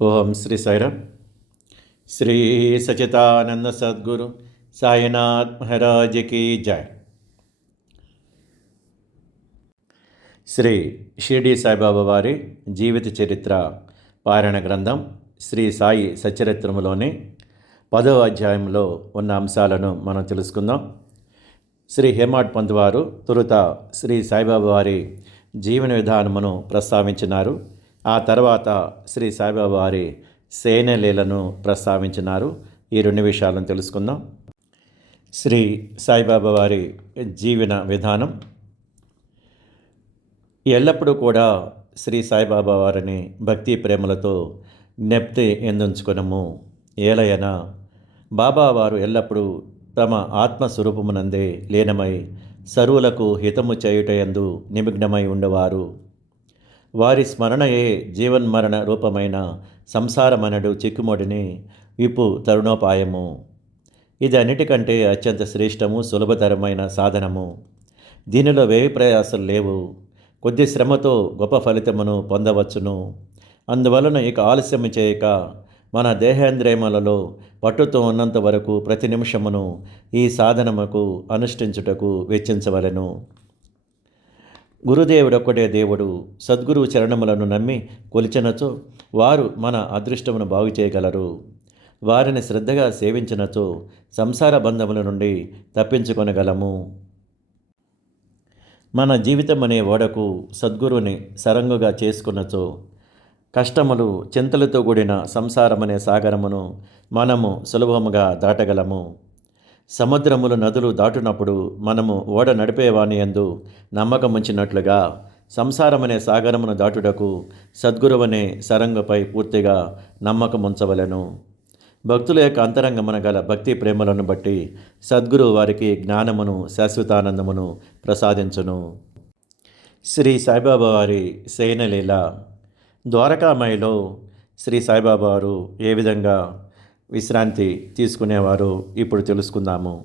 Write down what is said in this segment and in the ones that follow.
ఓం శ్రీ సాయిరామ్ శ్రీ సచితానంద సద్గురు సాయినాథ్ మహారాజ్ జై. శ్రీ షిర్డి సాయిబాబా వారి జీవిత చరిత్ర పారాయణ గ్రంథం శ్రీ సాయి సచరిత్రములోని పదవ అధ్యాయంలో ఉన్న అంశాలను మనం తెలుసుకుందాం. శ్రీ హేమాడ్ పంత్ వారు తొలుత శ్రీ సాయిబాబా వారి జీవన విధానమును ప్రస్తావించినారు. ఆ తర్వాత శ్రీ సాయిబాబా వారి సేనలీలను ప్రస్తావించినారు. ఈ రెండు విషయాలను తెలుసుకుందాం. శ్రీ సాయిబాబా వారి జీవన విధానం. ఎల్లప్పుడూ కూడా శ్రీ సాయిబాబా వారిని భక్తి ప్రేమలతో జ్ఞప్తి ఎందుంచుకునము. ఏలయన బాబా వారు ఎల్లప్పుడూ తమ ఆత్మస్వరూపమునందే లీనమై సరువులకు హితము చేయుటయందు నిమగ్నమై ఉండవారు. వారి స్మరణయే జీవన్మరణ రూపమైన సంసారమనడు చిక్కుముడిని విప్పు తరుణోపాయము. ఇది అన్నిటికంటే అత్యంత శ్రేష్టము సులభతరమైన సాధనము. దీనిలో వేవి ప్రయాసాలు లేవు. కొద్ది శ్రమతో గొప్ప ఫలితమును పొందవచ్చును. అందువలన ఇక ఆలస్యం చేయక మన దేహేంద్రియములలో పట్టుతో ఉన్నంత వరకు ప్రతి నిమిషమును ఈ సాధనముకు అనుష్ఠించుటకు వెచ్చించవలెను. గురుదేవుడొక్కడే దేవుడు సద్గురువు చరణములను నమ్మి కొలిచినచో వారు మన అదృష్టమును బాగు చేయగలరు. వారిని శ్రద్ధగా సేవించినచో సంసార బంధముల నుండి తప్పించుకొనగలము. మన జీవితం అనే ఓడకు సద్గురువుని సరంగుగా చేసుకున్నచో కష్టములు చింతలతో కూడిన సంసారమనే సాగరమును మనము సులభముగా దాటగలము. సముద్రములు నదులు దాటునప్పుడు మనము ఓడ నడిపేవాని ఎందు నమ్మకముంచినట్లుగా సంసారమనే సాగరమును దాటుటకు సద్గురువనే సరంగపై పూర్తిగా నమ్మకముంచవలను భక్తుల యొక్క అంతరంగమున గల భక్తి ప్రేమలను బట్టి సద్గురు వారికి జ్ఞానమును శాశ్వతానందమును ప్రసాదించును. శ్రీ సాయిబాబా వారి శయనలీల ద్వారకామాయిలో శ్రీ సాయిబాబా వారు ఏ విధంగా విశ్రాంతి తీసుకునేవారు. ఇప్పుడు తెలుసుకుందాము.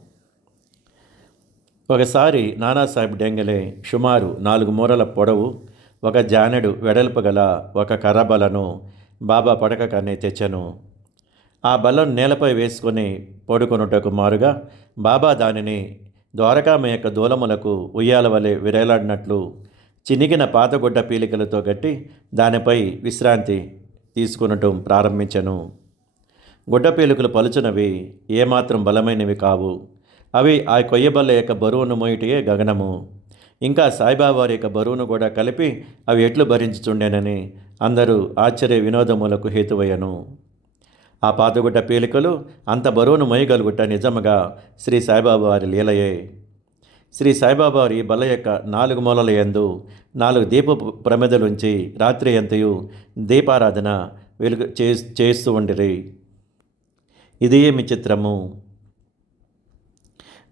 ఒకసారి నానాసాహెబ్ డెంగలే సుమారు నాలుగు మూరల పొడవు ఒక జానెడు వెడల్పు గల ఒక కర్రబలను బాబా పడకకనే తెచ్చను. ఆ బలం నేలపై వేసుకొని పడుకొనుటకు మారుగా బాబా దానిని ద్వారకామ యొక్క దూలములకు ఉయ్యాల వలె విరేలాడినట్లు చినిగిన పాతగుడ్డ పీలికలతో గట్టి దానిపై విశ్రాంతి తీసుకునటం ప్రారంభించను. గుడ్డపేలుకలు పలుచునవి ఏమాత్రం బలమైనవి కావు. అవి ఆ కొయ్యబల్ల యొక్క బరువును మోయిటయే గగనము. ఇంకా సాయిబాబా వారి యొక్క బరువును కూడా కలిపి అవి ఎట్లు భరించుచుండేనని అందరూ ఆశ్చర్య వినోదములకు హేతువయ్యను. ఆ పాతగుడ్డ పీలికలు అంత బరువును మోయగలుగుట నిజముగా శ్రీ సాయిబాబా వారి లీలయే. శ్రీ సాయిబాబా వారి బల యొక్క నాలుగు మూలల యందు నాలుగు దీప ప్రమిదలుంచి రాత్రి ఎంతయు దీపారాధన వెలుగు చేస్తూ ఉండిరి. ఇది ఏమి చిత్రము?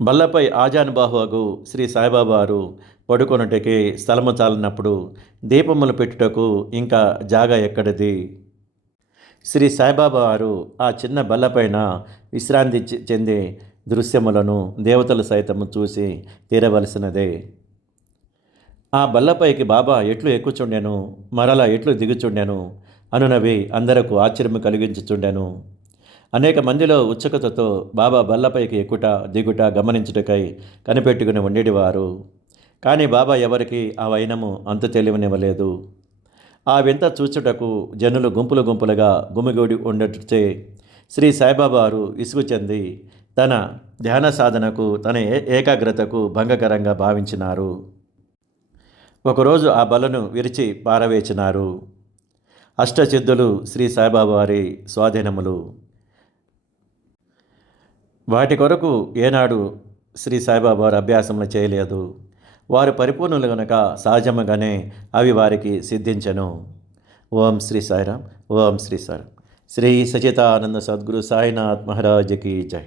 బల్లపై ఆజానుబాహువగు శ్రీ సాయిబాబా వారు పడుకొనుటకి స్థలము చాలినప్పుడు దీపములు పెట్టుటకు ఇంకా జాగా ఎక్కడిది? శ్రీ సాయిబాబా వారు ఆ చిన్న బల్లపైన విశ్రాంతి చెందే దృశ్యములను దేవతలు సైతము చూసి తీరవలసినదే. ఆ బల్లపైకి బాబా ఎట్లు ఎక్కుచుండెను? మరలా ఎట్లు దిగుచుండెను? అనునవి అందరకు ఆశ్చర్యం కలిగించుచుండెను. అనేక మందిలో ఉత్సుకతతో బాబా బల్లపైకి ఎక్కుట దిగుట గమనించుటకై కనిపెట్టుకుని ఉండేటివారు కానీ బాబా ఎవరికి ఆ వైనము అంత తెలియనివ్వలేదు ఆ వింత చూచుటకు జనులు గుంపులు గుంపులుగా గుమిగూడి ఉండటచే శ్రీ సాయిబాబా వారు చెంది తన ధ్యాన సాధనకు తన ఏకాగ్రతకు భంగకరంగా భావించినారు. ఒకరోజు ఆ బలను విరిచి పారవేచినారు. అష్టసిద్ధులు శ్రీ సాయిబాబా వారి స్వాధీనములు. వాటి కొరకు ఏనాడు శ్రీ సాయిబాబా వారు అభ్యాసములు చేయలేదు. వారు పరిపూర్ణులు గనక సహజముగానే అవి వారికి సిద్ధించను. ఓం శ్రీ సాయిరామ్ ఓం శ్రీ సాయిరామ్. శ్రీ సచితానంద సద్గురు సాయినాథ్ మహారాజ్కి జై.